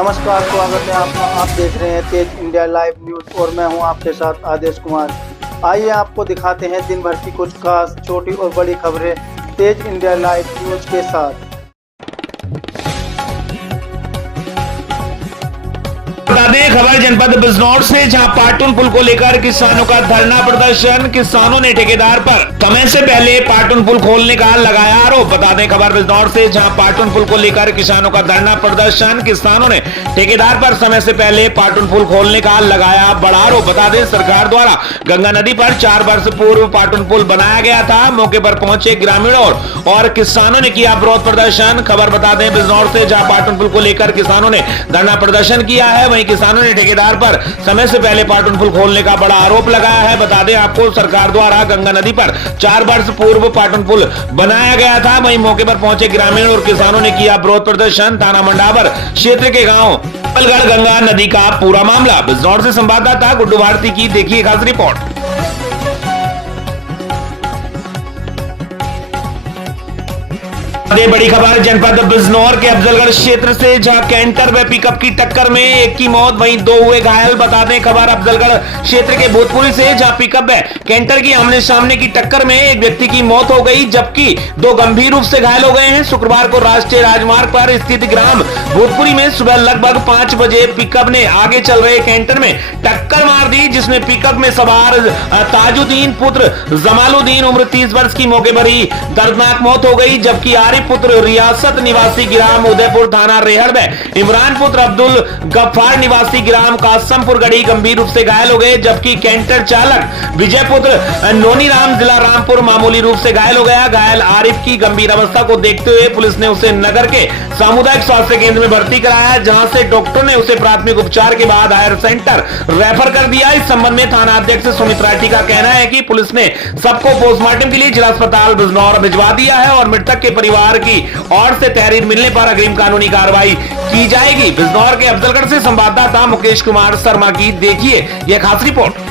नमस्कार, स्वागत है आपका। आप देख रहे हैं तेज इंडिया लाइव न्यूज और मैं हूं आपके साथ आदेश कुमार। आइए आपको दिखाते हैं दिन भर की कुछ खास छोटी और बड़ी खबरें तेज इंडिया लाइव न्यूज के साथ। बता दें खबर जनपद बिजनौर से, जहां पाटुन पुल को लेकर किसानों का धरना प्रदर्शन। किसानों ने ठेकेदार पर समय से पहले पाटुन पुल खोलने का लगाया आरोप। बता दें खबर बिजनौर से, जहां पाटुन पुल को लेकर किसानों का धरना प्रदर्शन। किसानों ने ठेकेदार पर समय से पहले पाटुन पुल खोलने का लगाया बड़ा आरोप। बता दें सरकार द्वारा गंगा नदी पर 4 वर्ष पूर्व पाटुन पुल बनाया गया था। मौके पर पहुंचे ग्रामीणों और किसानों ने किया विरोध प्रदर्शन। खबर बता दें बिजनौर से, जहां पाटुन पुल को लेकर किसानों ने धरना प्रदर्शन किया है, वहीं किसानों ने ठेकेदार पर समय से पहले पाटुन पुल खोलने का बड़ा आरोप लगाया है। बता दें आपको सरकार द्वारा गंगा नदी पर 4 वर्ष पूर्व पाटुन पुल बनाया गया था। वहीं मौके पर पहुंचे ग्रामीण और किसानों ने किया विरोध प्रदर्शन। थाना मंडावर क्षेत्र के गांव पलगढ़ गंगा नदी का पूरा मामला। बिजनौर से संवाददाता गुड्डू भारती की देखिए खास रिपोर्ट। बड़ी खबर जनपद बिजनौर के अफजलगढ़ क्षेत्र से, जहां कैंटर व पिकअप की टक्कर में एक की मौत वहीं 2 हुए घायल। बता दें खबर अफजलगढ़ क्षेत्र के भूतपुरी से, जहां पिकअप व कैंटर की आमने सामने की टक्कर में एक व्यक्ति की मौत हो गई, जबकि 2 गंभीर रूप से घायल हो गए हैं। शुक्रवार को राष्ट्रीय राजमार्ग पर स्थित ग्राम भूतपुरी में सुबह लगभग 5 बजे पिकअप ने आगे चल रहे कैंटर में टक्कर मार दी, जिसमें पिकअप में सवार ताजुद्दीन पुत्र जमालुद्दीन उम्र 30 वर्ष की मौके पर ही दर्दनाक मौत हो गई, जबकि पुत्र रियासत निवासी ग्राम उदयपुर थाना रेहड़ में इमरान पुत्र अब्दुल गफ्फार निवासी ग्राम कासमपुर गढ़ी गंभीर रूप से घायल हो गए, जबकि कैंटर चालक विजय पुत्र नोनी राम जिला रामपुर मामूली रूप से घायल हो गया। घायल आरिफ की गंभीर अवस्था को देखते हुए पुलिस ने उसे नगर के सामुदायिक स्वास्थ्य केंद्र में भर्ती कराया, जहां से डॉक्टर ने उसे प्राथमिक उपचार के बाद हायर सेंटर रेफर कर दिया। इस संबंध में थाना अध्यक्ष सुमित राठी का कहना है कि पुलिस ने सबको पोस्टमार्टम के लिए जिला अस्पताल बिजनौर भिजवा दिया है और मृतक के परिवार की ओर से तहरीर मिलने पर अग्रिम कानूनी कार्रवाई की जाएगी। बिजनौर के अफजलगढ़ से संवाददाता मुकेश कुमार शर्मा की देखिए यह खास रिपोर्ट।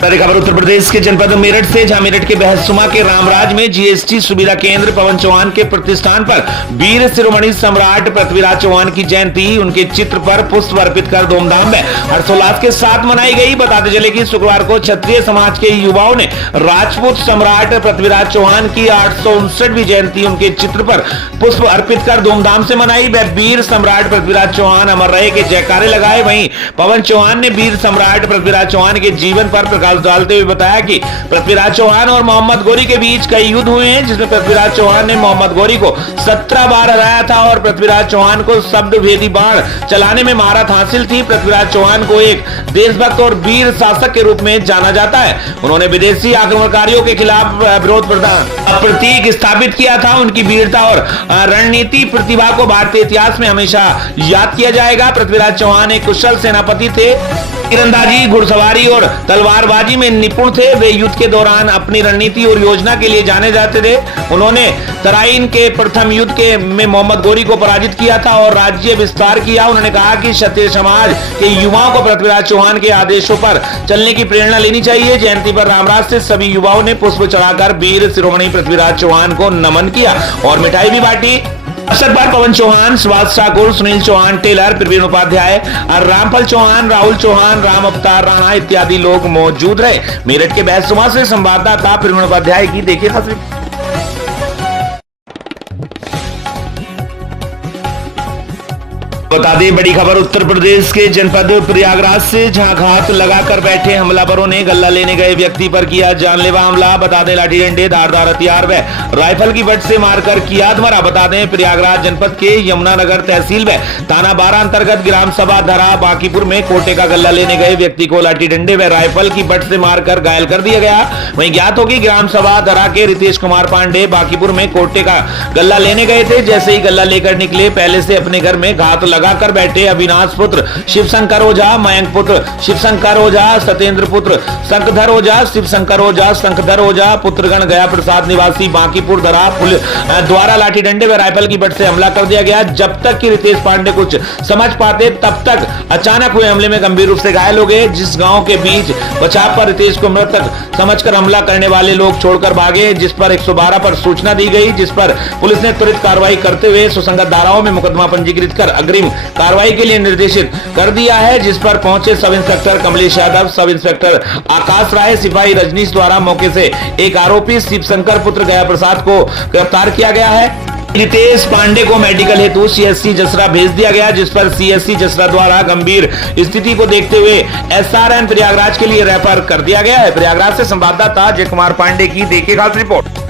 खबर उत्तर प्रदेश के जनपद मेरठ से, जहां मेरठ के बहसुमा के रामराज में जीएसटी सुविधा केंद्र पवन चौहान के प्रतिष्ठान पर वीर शिरोमणि सम्राट पृथ्वीराज चौहान की जयंती उनके चित्र पर पुष्प अर्पित कर धूमधाम में हर्षोल्लास के साथ मनाई गई। बताते चले कि शुक्रवार को क्षत्रिय समाज के युवाओं ने राजपूत सम्राट पृथ्वीराज चौहान की 859वीं जयंती उनके चित्र पर पुष्प अर्पित कर धूमधाम से मनाई। वह वीर सम्राट पृथ्वीराज चौहान अमर रहे के जयकारे लगाए। वहीं पवन चौहान ने वीर सम्राट पृथ्वीराज चौहान के जीवन पर प्रकाश डालते हुए बताया कि पृथ्वीराज चौहान और मोहम्मद गौरी के बीच कई युद्ध हुए हैं, जिसमें पृथ्वीराज चौहान ने मोहम्मद गौरी को 17 बार हराया था और पृथ्वीराज चौहान को शब्दभेदी बाण चलाने में महारत हासिल थी। पृथ्वीराज चौहान को एक देशभक्त और वीर शासक के रूप में जाना जाता है। उन्होंने विदेशी आक्रमणकारियों के खिलाफ विरोध प्रतीक स्थापित किया था। उनकी वीरता और रणनीति प्रतिभा को भारतीय इतिहास में हमेशा याद किया जाएगा। पृथ्वीराज चौहान एक कुशल सेनापति थे, तीरंदाजी, घुड़सवारी और तलवारबाजी में निपुण थे। वे युद्ध के दौरान अपनी रणनीति और योजना के लिए जाने जाते थे। उन्होंने तराइन के प्रथम युद्ध में मोहम्मद गौरी को पराजित किया था और राज्य विस्तार किया। उन्होंने कहा कि क्षत्रिय समाज के युवाओं को पृथ्वीराज चौहान के आदेशों पर चलने की प्रेरणा लेनी चाहिए। जयंती पर रामराज से सभी युवाओं ने पुष्प चढ़ाकर वीर शिरोमणि पृथ्वीराज चौहान को नमन किया और मिठाई भी बांटी। अवसर पर पवन चौहान, सुभाष ठाकुर, सुनील चौहान, टेलर, प्रवीण उपाध्याय, रामफल चौहान, राहुल चौहान, राम अवतार राणा इत्यादि लोग मौजूद रहे। मेरठ के बहसुमा से संवाददाता प्रवीण उपाध्याय की देखिए खास रिपोर्ट। बता दें बड़ी खबर उत्तर प्रदेश के जनपद प्रयागराज से, जहां घात लगाकर बैठे हमलावरों ने गल्ला लेने गए व्यक्ति पर किया जानलेवा हमला। बता दें लाठी डंडे, धारदार हथियार व राइफल की बट से मारकर किया अधमरा। बता दें प्रयागराज जनपद के यमुनानगर तहसील व थाना 12 अंतर्गत ग्राम सभा धरा बाकीपुर में कोटे का गल्ला लेने गए व्यक्ति को लाठी डंडे व राइफल की बट से मारकर घायल कर दिया गया। वहीं ज्ञात होगी ग्राम सभा धरा के रितेश कुमार पांडे बाकीपुर में कोटे का गल्ला लेने गए थे। जैसे ही गल्ला लेकर निकले, पहले से अपने घर में घात लगा लगाकर बैठे अविनाश पुत्र शिवशंकर ओझा, मयंक पुत्र शिवशंकर ओझा, सत्येंद्र पुत्र शंखधर ओझा, शिवशंकर ओझा, शंखधर ओझा पुत्रगण गया प्रसाद निवासी बांकीपुर दरा पुलिस द्वारा लाठी डंडे व राइफल की बट से हमला कर दिया गया। जब तक कि रितेश पांडे कुछ समझ पाते तब तक अचानक हुए हमले में गंभीर रूप से घायल हो गए। जिस गांव के बीच बचाव पर रितेश को मृतक समझकर हमला करने वाले लोग छोड़कर भागे, जिस पर 112 पर सूचना दी गई, जिस पर पुलिस ने त्वरित कार्रवाई करते हुए सुसंगत धाराओं में मुकदमा पंजीकृत कर अग्रिम कार्रवाई के लिए निर्देशित कर दिया है। जिस पर पहुंचे sub inspector Kamlesh Yadav, sub inspector आकाश राय, सिपाही रजनीश द्वारा मौके से एक आरोपी शिवशंकर पुत्र गया प्रसाद को गिरफ्तार किया गया है। रितेश पांडे को मेडिकल हेतु सीएससी जसरा भेज दिया गया, जिस पर सीएससी जसरा द्वारा गंभीर स्थिति को देखते हुए एसआरएन प्रयागराज के लिए रेफर कर दिया गया है। प्रयागराज से संवाददाता जय कुमार पांडे की देखिए खास रिपोर्ट।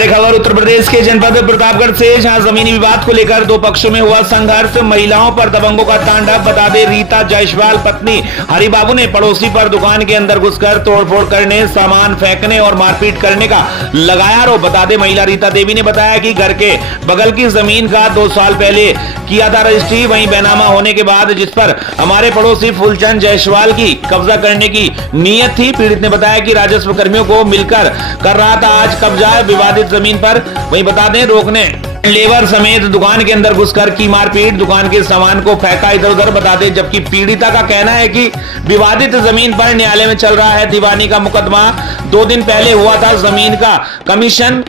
खबर उत्तर प्रदेश के जनपद प्रतापगढ़ से, जहां जमीनी विवाद को लेकर दो पक्षों में हुआ संघर्ष, महिलाओं पर दबंगों का तांडव। बता दें, रीता जायसवाल पत्नी हरिबाबू ने पड़ोसी पर दुकान के अंदर घुसकर तोड़फोड़ करने, सामान फेंकने और मारपीट करने का लगाया आरोप। बता दें, महिला रीता देवी ने बताया कि घर के बगल की जमीन का 2 साल पहले किया था रजिस्ट्री, वहीं बेनामा होने के बाद जिस पर हमारे पड़ोसी फूलचंद जायसवाल की कब्जा करने की नीयत थी। पीड़ित ने बताया कि राजस्व कर्मियों को मिलकर कर रहा था आज कब्जा विवादित जमीन पर। वहीं बता दें, रोकने लेबर समेत दुकान के अंदर घुसकर की मारपीट, दुकान के सामान को फेंका इधर उधर। बता दें, जबकि पीड़िता का कहना है कि विवादित जमीन पर न्यायालय में चल रहा है दीवानी का मुकदमा। 2 दिन पहले हुआ था जमीन का कमीशन,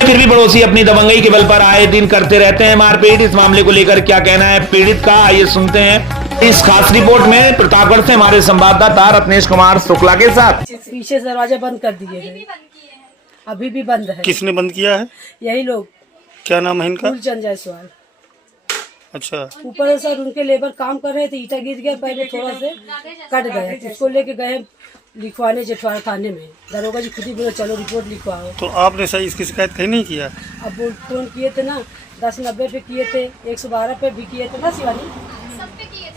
फिर भी पड़ोसी अपनी दबंगई के बल पर आए दिन करते रहते हैं मारपीट। इस मामले को लेकर क्या कहना है पीड़ित का, आइए सुनते हैं इस खास रिपोर्ट में प्रतापगढ़ से हमारे संवाददाता रत्नेश कुमार शुक्ला के साथ। पीछे से दरवाजे बंद कर दिए गए, अभी भी बंद है। किसने बंद किया है? यही लोग। क्या नाम है इनका? फूलचंद जायसवाल। अच्छा। ऊपर से सर उनके लेबर काम कर रहे थे, ईटा गिर गया, पहले थोड़ा से कट गया, उसको लेके गए लिखवाने जेठवाड़ा थाने में। दरोगा जी खुद ही बोले चलो रिपोर्ट लिखवाओ। तो आपने सही इसकी शिकायत कहीं नहीं किया? अब वो फोन किए थे ना, 1090 पे किए थे, 112 पे भी किए थे ना शिवानी,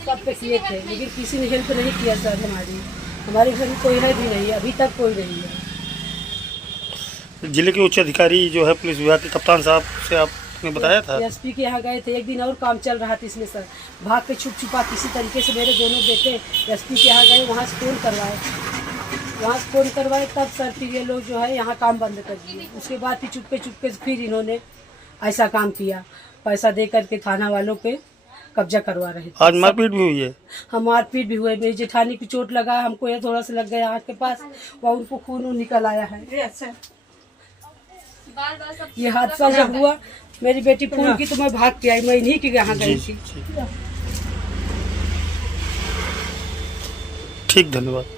सब पे किए थे, लेकिन किसी ने हेल्प नहीं किया सर। हमारे घर में कोई है भी नहीं, अभी तक कोई नहीं है। जिले के उच्च अधिकारी जो है पुलिस विभाग के कप्तान साहब से आपने बताया था? एसपी के यहाँ गए थे, एक दिन और काम चल रहा था इसमें सर, भाग के छुप छुपा किसी तरीके से मेरे दोनों बेटे एसपी के यहाँ गए, वहाँ से फोन करवाए, तब सर फिर ये लोग जो है यहाँ काम बंद कर दिए। उसके बाद फिर चुपके फिर इन्होंने ऐसा काम किया, पैसा दे करके थाना वालों पे कब्जा करवा रहे थे। आज मारपीट भी हुई है? हम मारपीट भी हुए, मेरी जेठानी की चोट लगा, हमको ये थोड़ा सा लग गया आँख के पास, वहाँ उनको खून निकल आया है। ये हादसा जब हुआ, मेरी बेटी फोन की तो मैं भाग के आई, मैं इन्हीं के यहाँ गई थी। ठीक, धन्यवाद।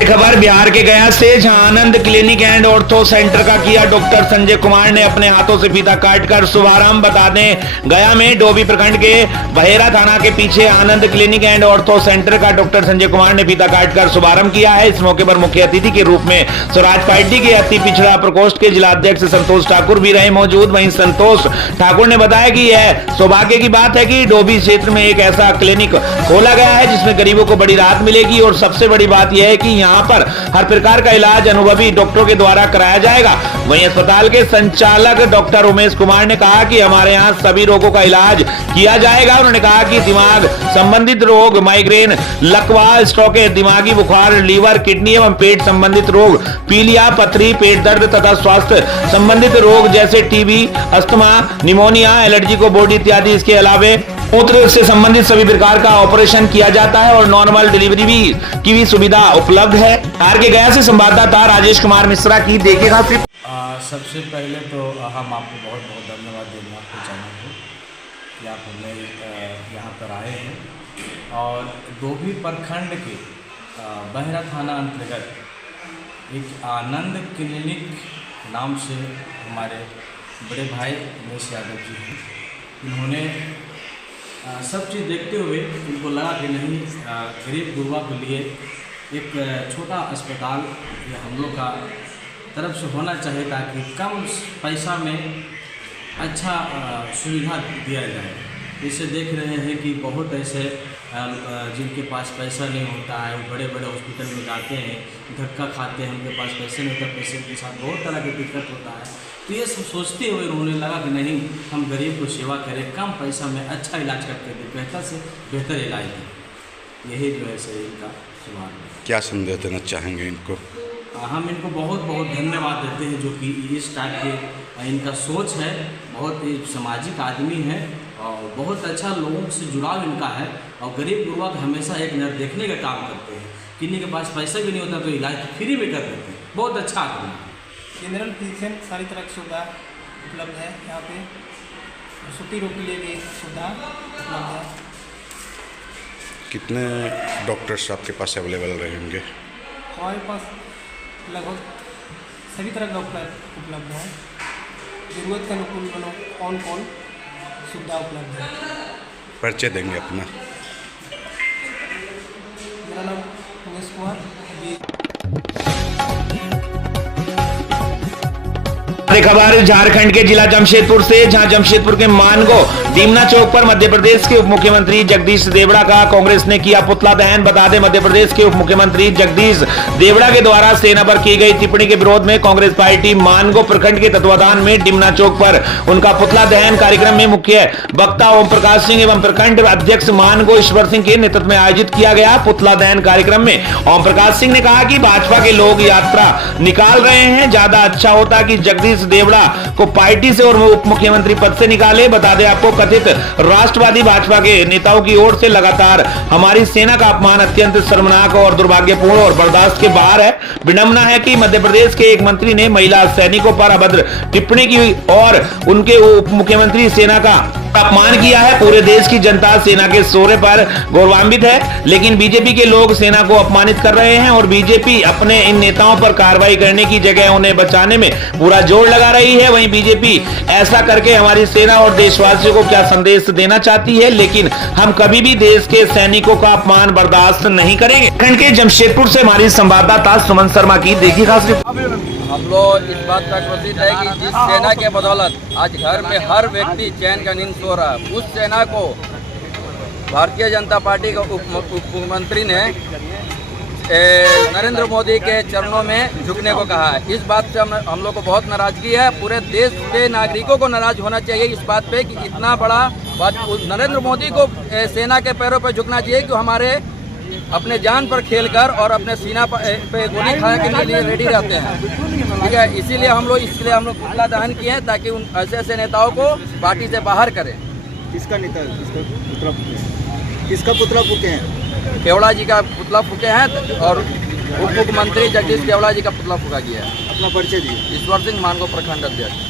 खबर बिहार के गया से, जहां आनंद क्लिनिक एंड ऑर्थो सेंटर का किया डॉक्टर संजय कुमार ने अपने हाथों से फीता काटकर शुभारंभ। बता दें, गया में डोभी प्रखंड के बहेरा थाना के पीछे आनंद क्लिनिक एंड ऑर्थो सेंटर का डॉक्टर संजय कुमार ने फीता काटकर शुभारंभ किया है। इस मौके पर मुख्य अतिथि के रूप में स्वराज पार्टी के अति पिछड़ा प्रकोष्ठ के जिलाध्यक्ष संतोष ठाकुर भी रहे मौजूद। वहीं संतोष ठाकुर ने बताया कि यह सौभाग्य की बात है कि डोभी क्षेत्र में एक ऐसा क्लिनिक खोला गया है जिसमें गरीबों को बड़ी राहत मिलेगी, और सबसे बड़ी बात यह है कि यहाँ पर हर प्रकार का इलाज अनुभवी डॉक्टरों के द्वारा कराया जाएगा। वहीं अस्पताल के संचालक डॉक्टर उमेश कुमार ने कहा कि हमारे यहाँ सभी रोगों का इलाज किया जाएगा। उन्होंने कहा कि दिमाग संबंधित रोग, माइग्रेन, लकवा, स्ट्रोक, दिमागी बुखार, लीवर, किडनी एवं पेट संबंधित रोग, पीलिया, पथरी, पेट दर्द तथा स्वास्थ्य संबंधित रोग जैसे टीबी, अस्थमा, निमोनिया, एलर्जी को बॉडी इत्यादि। इसके अलावा मूत्र से संबंधित सभी प्रकार का ऑपरेशन किया जाता है और नॉर्मल डिलीवरी की भी सुविधा उपलब्ध है। बिहार के गया से संवाददाता राजेश कुमार मिश्रा की देखिएगा। सबसे पहले तो हम आपको बहुत बहुत धन्यवाद देना आपको चाहेंगे कि आप हमें यहाँ पर आए हैं। और डोभी प्रखंड के बहेरा थाना अंतर्गत एक आनंद क्लिनिक नाम से हमारे बड़े भाई उमेश यादव जी हैं। इन्होंने सब चीज़ देखते हुए इनको लगा कि नहीं, गरीब गुरबा के लिए एक छोटा अस्पताल ये हम लोग का तरफ से होना चाहिए, ताकि कम पैसा में अच्छा सुविधा दिया जाए। इसे देख रहे हैं कि बहुत ऐसे जिनके पास पैसा नहीं होता है, वो बड़े बड़े हॉस्पिटल में जाते हैं, धक्का खाते हैं, उनके पास पैसे नहीं होता, पेशेंट के साथ बहुत तरह की दिक्कत होता है। तो ये सब सोचते हुए उन्होंने लगा कि नहीं, हम गरीब को सेवा करें, कम पैसा में अच्छा इलाज करके दें, बेहतर से बेहतर इलाज दें। यही जो है सही इनका सवाल है। क्या संदेश देना चाहेंगे इनको? हम इनको बहुत बहुत धन्यवाद देते हैं जो कि इस टाइप के इनका सोच है, बहुत ही सामाजिक आदमी है और बहुत अच्छा लोगों से जुड़ाव इनका है और गरीब गुरबा का हमेशा एक नज़र देखने का काम करते हैं। किन्हीं के पास पैसा भी नहीं होता तो इलाज फ्री भी कर देते हैं, बहुत अच्छा आदमी है। जनरल फिजिशियन सारी तरह की सुविधा उपलब्ध है यहाँ पे, प्रसूति रोग के लिए भी सुविधा उपलब्ध है। कितने डॉक्टर्स आपके पास अवेलेबल रहेंगे? हमारे पास लगभग सभी तरह का डॉक्टर उपलब्ध है, ज़रूरत के अनुकूल ऑन कॉल सुविधा उपलब्ध है। परिचय देंगे अपना? मेरा नाम उमेश कुमार। खबर झारखंड के जिला जमशेदपुर से, जहां जमशेदपुर के मानगो डीमना चौक पर मध्य प्रदेश के उप मुख्यमंत्री जगदीश देवड़ा का कांग्रेस ने किया पुतला दहन। बता दें, मध्य प्रदेश के उप मुख्यमंत्री जगदीश देवड़ा के द्वारा सेना पर की गई टिप्पणी के विरोध में कांग्रेस पार्टी मानगो प्रखंड के तत्वाधान में डीमना चौक पर उनका पुतला दहन कार्यक्रम में मुख्य वक्ता ओम प्रकाश सिंह एवं प्रखंड अध्यक्ष मानगो ईश्वर सिंह के नेतृत्व में आयोजित किया गया पुतला दहन कार्यक्रम में ओम प्रकाश सिंह ने कहा कि भाजपा के लोग यात्रा निकाल रहे हैं, ज्यादा अच्छा होता कि जगदीश देवड़ा को पार्टी से और उप मुख्यमंत्री पद से निकाले। बता दें आपको, कथित राष्ट्रवादी भाजपा के नेताओं की ओर से लगातार हमारी सेना का अपमान अत्यंत शर्मनाक और दुर्भाग्यपूर्ण और बर्दाश्त के बाहर है। विडंबना है कि मध्य प्रदेश के एक मंत्री ने महिला सैनिकों पर अभद्र टिप्पणी की और उनके उप मुख्यमंत्री सेना का अपमान किया है। पूरे देश की जनता सेना के शौर्य पर गौरवान्वित है, लेकिन बीजेपी के लोग सेना को अपमानित कर रहे हैं और बीजेपी अपने इन नेताओं पर कार्रवाई करने की जगह उन्हें बचाने में पूरा जोर लगा रही है। वहीं बीजेपी ऐसा करके हमारी सेना और देशवासियों को क्या संदेश देना चाहती है, लेकिन हम कभी भी देश के सैनिकों का अपमान बर्दाश्त नहीं करेंगे। खंड के जमशेदपुर से हमारी संवाददाता सुमन शर्मा की देखी खास रिपोर्ट। हम लोग इस बात पर क्रसित है कि जिस सेना के बदौलत आज घर में हर व्यक्ति चैन का नींद सो रहा है, उस सेना को भारतीय जनता पार्टी का उप मुख्यमंत्री ने नरेंद्र मोदी के चरणों में झुकने को कहा है। इस बात से हम लोग को बहुत नाराजगी है। पूरे देश के नागरिकों को नाराज होना चाहिए इस बात पे कि इतना बड़ा बात नरेंद्र मोदी को सेना के पैरों पर झुकना चाहिए कि हमारे अपने जान पर खेलकर और अपने सीना पे गोली खाने के लिए रेडी रहते हैं। ठीक है, इसीलिए हम लोग पुतला दहन किए हैं ताकि उन ऐसे नेताओं को पार्टी से बाहर करें। किसका नेता, किसका पुतला फूके हैं? केवड़ा जी का पुतला फूके हैं और उप मुख्यमंत्री जगदीश केवड़ा जी का पुतला फूका गया है। अपना परिचय दिए। ईश्वर सिंह मानगो प्रखंड अध्यक्ष।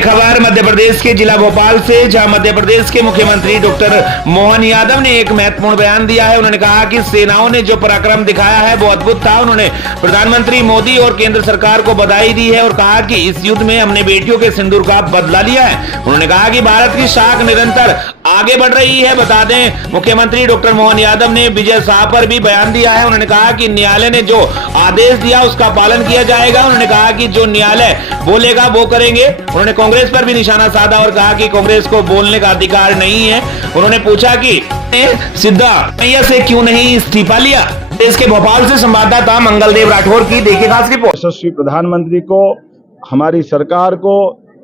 खबर मध्य प्रदेश के जिला भोपाल से, जहां मध्य प्रदेश के मुख्यमंत्री डॉक्टर मोहन यादव ने एक महत्वपूर्ण बयान दिया है। उन्होंने कहा कि सेनाओं ने जो पराक्रम दिखाया है वो अद्भुत था। उन्होंने प्रधानमंत्री मोदी और केंद्र सरकार को बधाई दी है और कहा कि इस युद्ध में हमने बेटियों के सिंदूर का बदला लिया है। उन्होंने कहा कि भारत की साख निरंतर आगे बढ़ रही है। बता दें, मुख्यमंत्री डॉक्टर मोहन यादव ने विजय शाह पर भी बयान दिया है। उन्होंने कहा कि न्यायालय ने जो आदेश दिया उसका पालन किया जाएगा। उन्होंने कहा कि जो न्यायालय बोलेगा वो करेंगे। उन्होंने कांग्रेस पर भी निशाना साधा और कहा कि कांग्रेस को बोलने का अधिकार नहीं है। उन्होंने पूछा कि सिद्धारमैया से क्यों नहीं इस्तीफा लिया। देश के भोपाल से संवाददाता मंगलदेव राठौर की देखिए खास रिपोर्ट। यशस्वी प्रधानमंत्री को, हमारी सरकार को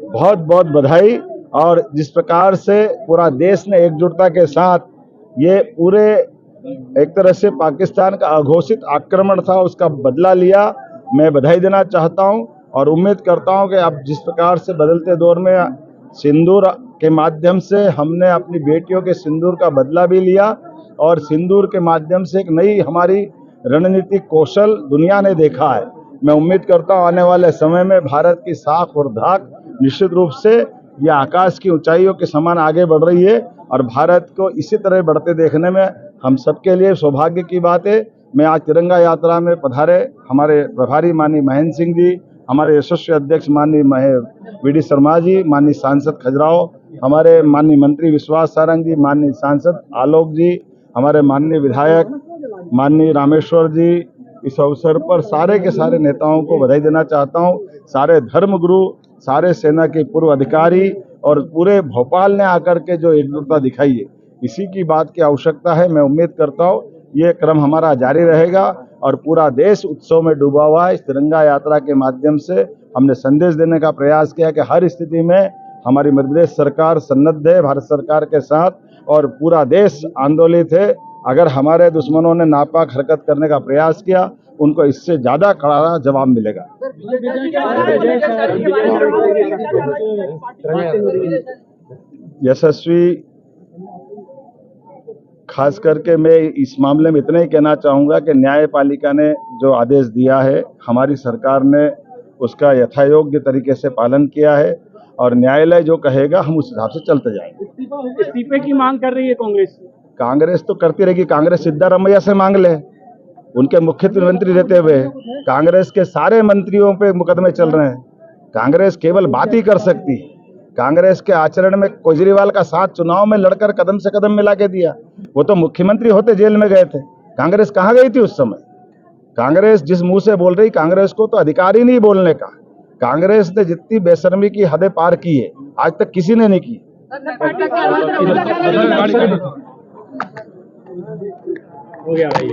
बहुत बहुत बधाई। और जिस प्रकार से पूरा देश ने एकजुटता के साथ ये पूरे एक तरह से पाकिस्तान का अघोषित आक्रमण था उसका बदला लिया, मैं बधाई देना चाहता हूं और उम्मीद करता हूं कि अब जिस प्रकार से बदलते दौर में सिंदूर के माध्यम से हमने अपनी बेटियों के सिंदूर का बदला भी लिया और सिंदूर के माध्यम से एक नई हमारी रणनीतिक कौशल दुनिया ने देखा है। मैं उम्मीद करता हूं आने वाले समय में भारत की साख और धाक निश्चित रूप से ये आकाश की ऊंचाइयों के समान आगे बढ़ रही है और भारत को इसी तरह बढ़ते देखने में हम सबके लिए सौभाग्य की बात है। मैं आज तिरंगा यात्रा में पधारे हमारे प्रभारी माननीय महेंद्र सिंह जी, हमारे यशस्वी अध्यक्ष माननीय वी.डी. शर्मा जी, माननीय सांसद खजुराहो, हमारे माननीय मंत्री विश्वास सारंग जी, माननीय सांसद आलोक जी, हमारे माननीय विधायक माननीय रामेश्वर जी, इस अवसर पर सारे के सारे नेताओं को बधाई देना चाहता हूं। सारे धर्मगुरु, सारे सेना के पूर्व अधिकारी और पूरे भोपाल ने आकर के जो एकजुटता दिखाई है, इसी की बात की आवश्यकता है। मैं उम्मीद करता हूँ ये क्रम हमारा जारी रहेगा और पूरा देश उत्सव में डूबा हुआ है। इस तिरंगा यात्रा के माध्यम से हमने संदेश देने का प्रयास किया कि हर स्थिति में हमारी मध्य प्रदेश सरकार सन्नद्ध है भारत सरकार के साथ, और पूरा देश आंदोलित है। अगर हमारे दुश्मनों ने नापाक हरकत करने का प्रयास किया, उनको इससे ज्यादा कड़ा जवाब मिलेगा। यशस्वी, खास करके मैं इस मामले में इतना ही कहना चाहूँगा कि न्यायपालिका ने जो आदेश दिया है, हमारी सरकार ने उसका यथायोग्य तरीके से पालन किया है और न्यायालय जो कहेगा हम उस हिसाब से चलते जाएंगे। इस्तीफे की मांग कर रही है कांग्रेस। कांग्रेस तो करती रहेगी। कांग्रेस सिद्धारमैया से मांग ले, उनके मुख्यमंत्री रहते हुए कांग्रेस के सारे मंत्रियों पे मुकदमे चल रहे हैं। कांग्रेस केवल बात ही कर सकती है। कांग्रेस के आचरण में केजरीवाल का साथ चुनाव में लड़कर कदम से कदम मिला के दिया। वो तो मुख्यमंत्री होते जेल में गए थे। कांग्रेस कहाँ गई थी उस समय? कांग्रेस जिस मुंह से बोल रही, कांग्रेस को तो अधिकार ही नहीं बोलने का। कांग्रेस ने जितनी बेशर्मी की हदें पार की है, आज तक किसी ने नहीं की। हो गया भाई।